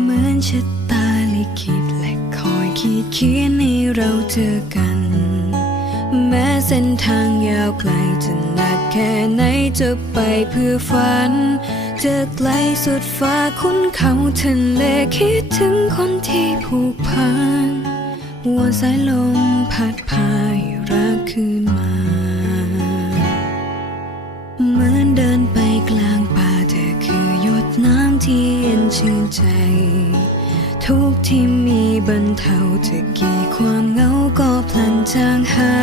เหมือนชะตาลิขิตและคอยขีดเขียนให้เราเจอกัน แม้เส้นทางยาวไกลจะหนักแค่ไหนจะไปเพื่อฝันจะไกลสุดฟ้าคุ้นเขาทะเลคิดถึงคนที่ผูกพันวอนสายลมพัดพาให้รักคืนมา เหมือนเดินไปกลางป่าเธอคือหยดน้ำที่เย็นชื่นใจ บรรเทาจะกี่ความเหงาก็พลันจางหา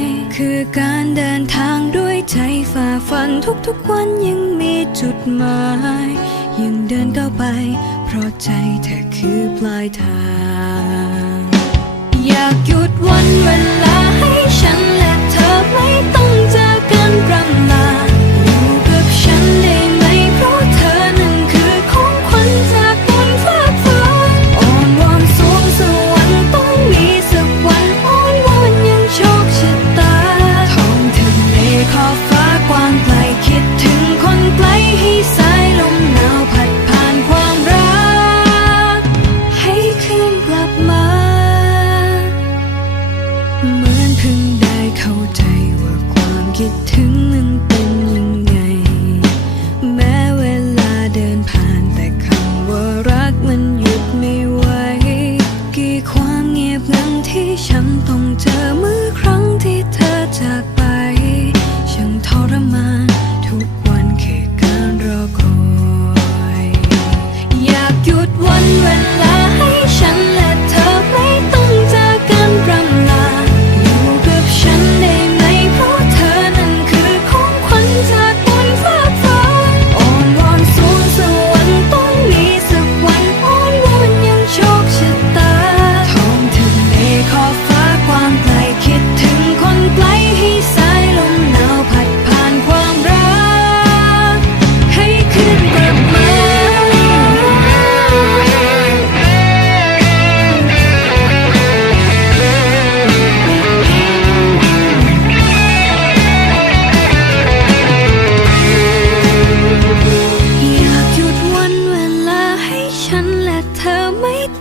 ย คือการเดินทางด้วยใจฝ่าฟันทุกๆวันยังมีจุดหมาย ยังเดินก้าวไป เพราะใจเธอคือปลายทาง อยากหยุดวันเวลา มือนได้เข้าใจว่าความคิดถึงมันเป็นยังไง แม้เวลาเดินผ่านแต่คำว่ารักมันหยุดไม่ไหว กี่ความเงียบงันที่ฉันต้องเจอเมื่อ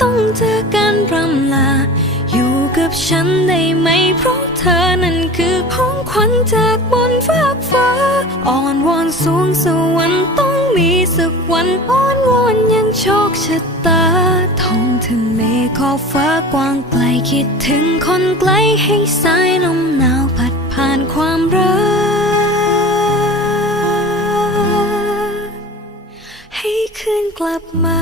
ต้องเจอกันรำลา อยู่กับฉันได้ไหม เพราะเธอนั้นคือของขวัญจากบนฟ้ากฟ้า อ่อนวอนสูงสวรรค์ต้องมีสักวันอ่อนวอนยังโชคชะตาท้องทะเลขอบฟ้ากว้างไกลคิดถึงคนไกลให้สายลมหนาวพัดผ่านความรัก ให้คืนกลับมา